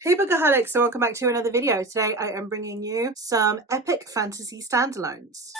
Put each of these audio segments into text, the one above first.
Hey Bookaholics, so welcome back to another video. Today I am bringing you some epic fantasy standalones.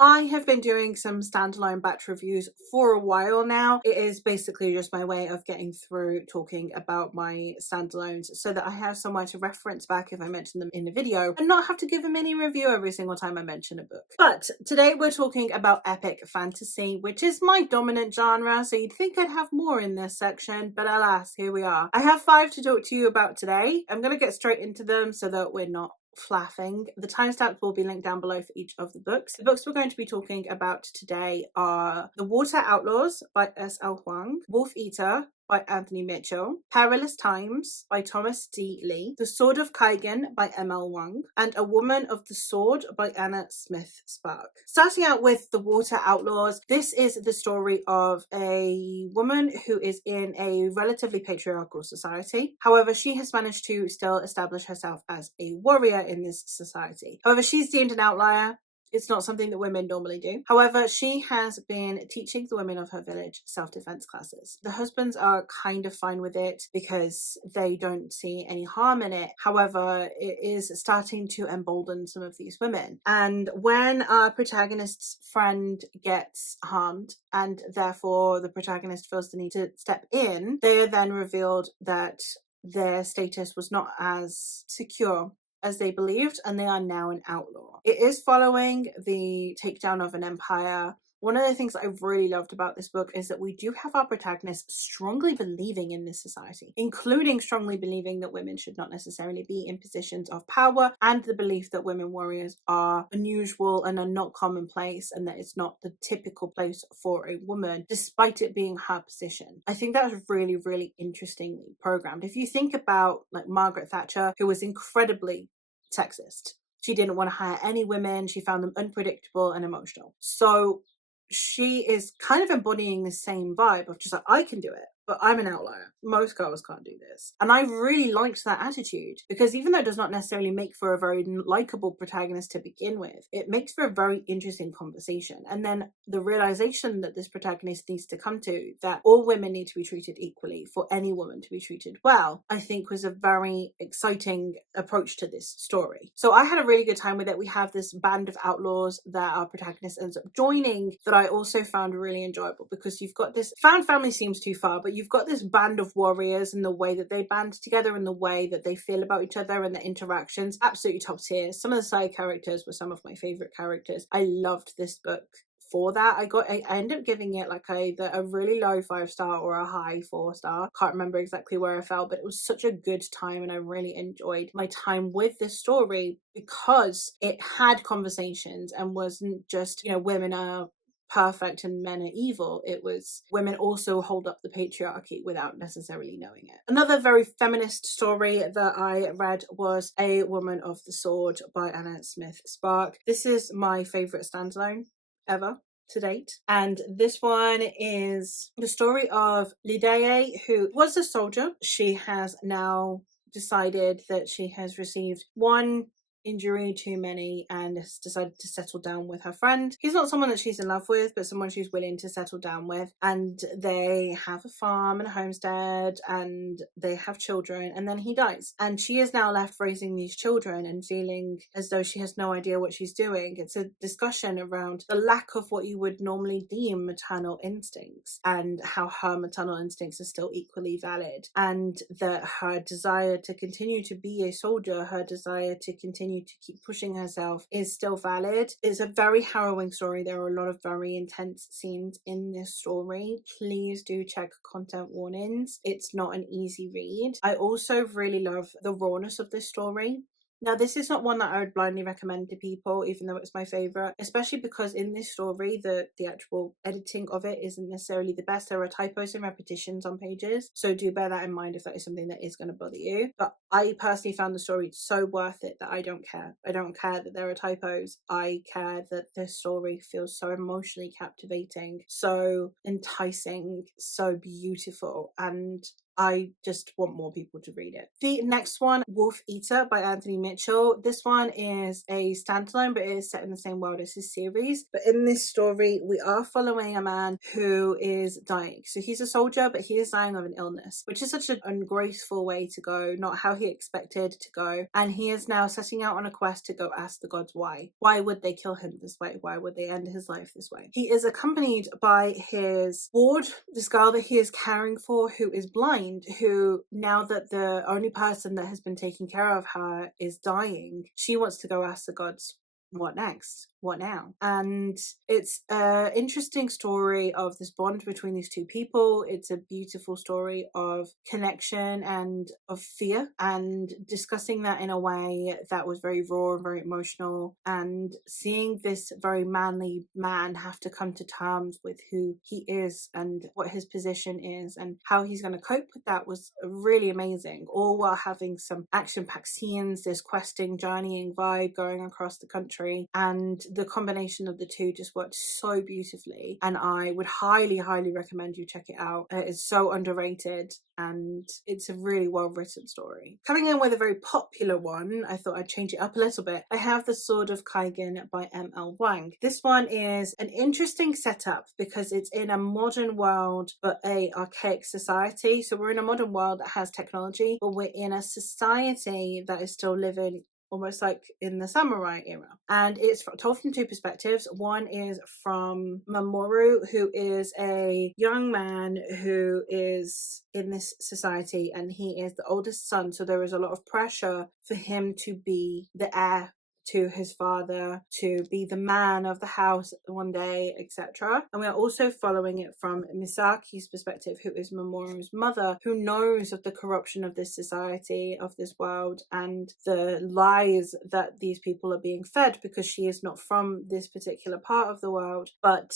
I have been doing some standalone batch reviews for a while now. It is basically just my way of getting through talking about my standalones so that I have somewhere to reference back if I mention them in a video and not have to give a mini review every single time I mention a book. But today we're talking about epic fantasy, which is my dominant genre, so you'd think I'd have more in this section, but alas, here we are. I have 5 to talk to you about today. I'm going to get straight into them so that we're not flapping. The timestamps will be linked down below for each of the books. The books we're going to be talking about today are The Water Outlaws by S.L. Huang, Wolfeater by Anthony Mitchell, Perilous Times by Thomas D. Lee, The Sword of Kaigen by M.L. Wang, and A Woman of the Sword by Anna Smith Spark. Starting out with The Water Outlaws, this is the story of a woman who is in a relatively patriarchal society. However, she has managed to still establish herself as a warrior in this society. However, she's deemed an outlier. It's not something that women normally do. However, she has been teaching the women of her village self-defense classes. The husbands are kind of fine with it because they don't see any harm in it. However, it is starting to embolden some of these women. And when our protagonist's friend gets harmed and therefore the protagonist feels the need to step in, they are then revealed that their status was not as secure as they believed, and they are now an outlaw. It is following the takedown of an empire. One of the things that I really loved about this book is that we do have our protagonist strongly believing in this society, including strongly believing that women should not necessarily be in positions of power, and the belief that women warriors are unusual and are not commonplace, and that it's not the typical place for a woman, despite it being her position. I think that was really, really interestingly programmed. If you think about like Margaret Thatcher, who was incredibly sexist. She didn't want to hire any women. She found them unpredictable and emotional. So she is kind of embodying the same vibe of just like, I can do it, but I'm an outlier. Most girls can't do this. And I really liked that attitude because even though it does not necessarily make for a very likable protagonist to begin with, it makes for a very interesting conversation. And then the realization that this protagonist needs to come to, that all women need to be treated equally for any woman to be treated well, I think was a very exciting approach to this story. So I had a really good time with it. We have this band of outlaws that our protagonist ends up joining that I also found really enjoyable because you've got this, found family seems too far, but you've got this band of warriors and the way that they band together and the way that they feel about each other and the interactions, absolutely top tier. Some of the side characters were some of my favorite characters. I loved this book for that. I ended up giving it like either a really low 5-star or a high 4-star. Can't remember exactly where I fell, but it was such a good time and I really enjoyed my time with this story because it had conversations and wasn't just, you know, women are perfect and men are evil. It was women also hold up the patriarchy without necessarily knowing it. Another very feminist story that I read was A Woman of the Sword by Anna Smith Spark. This is my favorite standalone ever to date, and this one is the story of Lidaye, who was a soldier. She has now decided that she has received one injury too many and has decided to settle down with her friend. He's not someone that she's in love with, but someone she's willing to settle down with, and they have a farm and a homestead and they have children, and then he dies and she is now left raising these children and feeling as though she has no idea what she's doing. It's a discussion around the lack of what you would normally deem maternal instincts and how her maternal instincts are still equally valid, and that her desire to continue to be a soldier, her desire to continue to keep pushing herself is still valid. It's a very harrowing story. There are a lot of very intense scenes in this story. Please do check content warnings. It's not an easy read. I also really love the rawness of this story. Now, this is not one that I would blindly recommend to people, even though it's my favourite, especially because in this story, the actual editing of it isn't necessarily the best. There are typos and repetitions on pages, so do bear that in mind if that is something that is going to bother you. But I personally found the story so worth it that I don't care. I don't care that there are typos. I care that this story feels so emotionally captivating, so enticing, so beautiful, and I just want more people to read it. The next one, Wolfeater by Anthony Mitchell. This one is a standalone, but it is set in the same world as his series. But in this story, we are following a man who is dying. So he's a soldier, but he is dying of an illness, which is such an ungraceful way to go, not how he expected to go. And he is now setting out on a quest to go ask the gods why. Why would they kill him this way? Why would they end his life this way? He is accompanied by his ward, this girl that he is caring for, who is blind, who, now that the only person that has been taking care of her is dying, she wants to go ask the gods, what next? What now? And it's an interesting story of this bond between these two people. It's a beautiful story of connection and of fear, and discussing that in a way that was very raw and very emotional, and seeing this very manly man have to come to terms with who he is and what his position is and how he's going to cope with that was really amazing, all while having some action-packed scenes, this questing, journeying vibe going across the country, and the combination of the two just worked so beautifully, and I would highly recommend you check it out. It is so underrated and it's a really well written story. Coming in with a very popular one, I thought I'd change it up a little bit. I have The Sword of Kaigen by M.L. Wang. This one is an interesting setup because it's in a modern world but a archaic society. So we're in a modern world that has technology, but we're in a society that is still living almost like in the samurai era. And it's told from two perspectives. One is from Mamoru, who is a young man who is in this society, and he is the oldest son, so there is a lot of pressure for him to be the heir to his father, to be the man of the house one day, etc. And we are also following it from Misaki's perspective, who is Mamoru's mother, who knows of the corruption of this society, of this world, and the lies that these people are being fed because she is not from this particular part of the world, but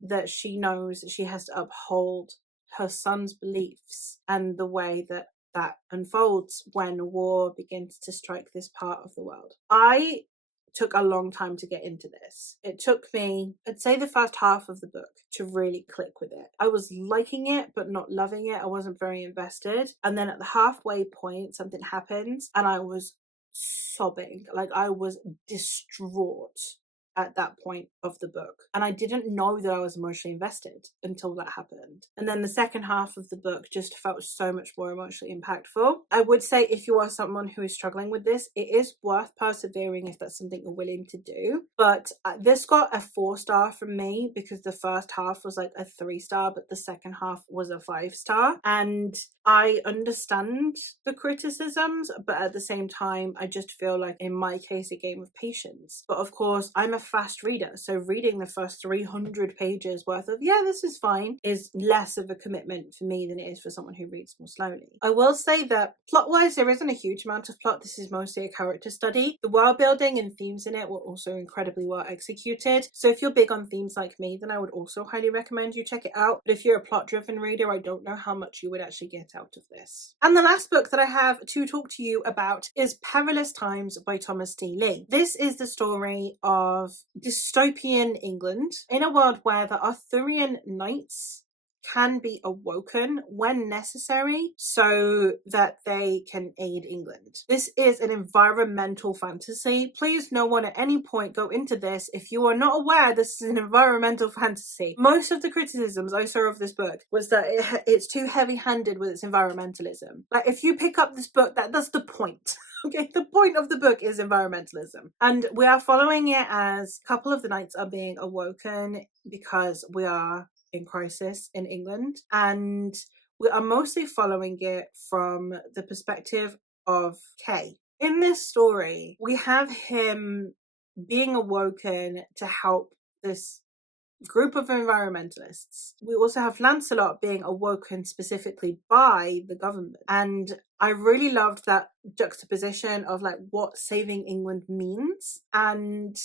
that she knows that she has to uphold her son's beliefs and the way that unfolds when war begins to strike this part of the world. I took a long time to get into this. It took me, I'd say, the first half of the book to really click with it. I was liking it, but not loving it. I wasn't very invested. And then at the halfway point, something happens and I was sobbing. Like, I was distraught at that point of the book. And I didn't know that I was emotionally invested until that happened. And then the second half of the book just felt so much more emotionally impactful. I would say if you are someone who is struggling with this, it is worth persevering if that's something you're willing to do. But this got a 4-star from me because the first half was like a 3-star, but the second half was a 5-star. And I understand the criticisms, but at the same time, I just feel like in my case, a game of patience. But of course, I'm a fast reader, so reading the first 300 pages worth of, yeah, this is fine, is less of a commitment for me than it is for someone who reads more slowly. I will say that plot-wise, there isn't a huge amount of plot. This is mostly a character study. The world building and themes in it were also incredibly well executed. So if you're big on themes like me, then I would also highly recommend you check it out. But if you're a plot-driven reader, I don't know how much you would actually get out of this. And the last book that I have to talk to you about is Perilous Times by Thomas D. Lee. This is the story of dystopian England in a world where the Arthurian knights can be awoken when necessary so that they can aid England. This is an environmental fantasy. Please, no one at any point go into this if you are not aware this is an environmental fantasy. Most of the criticisms I saw of this book was that it's too heavy-handed with its environmentalism. Like, if you pick up this book, that's the point. Okay, the point of the book is environmentalism. And we are following it as a couple of the knights are being awoken because we are in crisis in England. And we are mostly following it from the perspective of Kay. In this story, we have him being awoken to help this group of environmentalists. We also have Lancelot being awoken specifically by the government. And I really loved that juxtaposition of like what saving England means and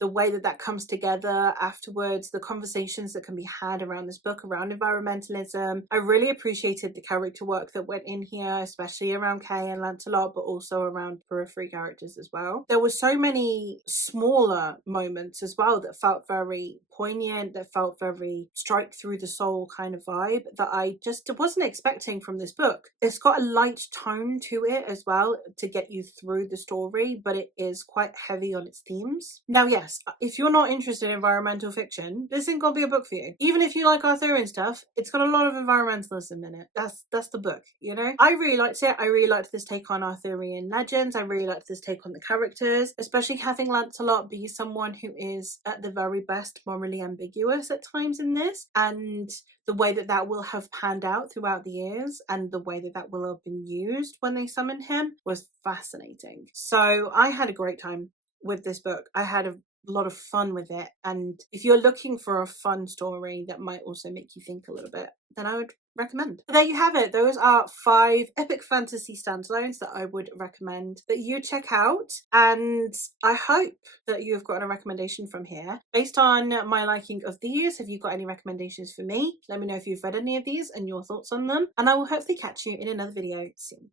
the way that comes together afterwards, the conversations that can be had around this book, around environmentalism. I really appreciated the character work that went in here, especially around Kay and Lancelot, but also around periphery characters as well. There were so many smaller moments as well that felt very poignant, that felt very strike through the soul kind of vibe that I just wasn't expecting from this book. It's got a light tone to it as well to get you through the story, but it is quite heavy on its themes. Now, yes, if you're not interested in environmental fiction, this ain't gonna be a book for you. Even if you like Arthurian stuff, it's got a lot of environmentalism in it. That's the book, you know? I really liked it. I really liked this take on Arthurian legends. I really liked this take on the characters, especially having Lancelot be someone who is at the very best morally ambiguous at times in this, and the way that that will have panned out throughout the years and the way that that will have been used when they summoned him was fascinating. So I had a great time with this book. I had a lot of fun with it, and if you're looking for a fun story that might also make you think a little bit, then I would recommend. But there you have it. Those are 5 epic fantasy standalones that I would recommend that you check out, and I hope that you've gotten a recommendation from here based on my liking of these. Have you got any recommendations for me? Let me know if you've read any of these and your thoughts on them, and I will hopefully catch you in another video soon.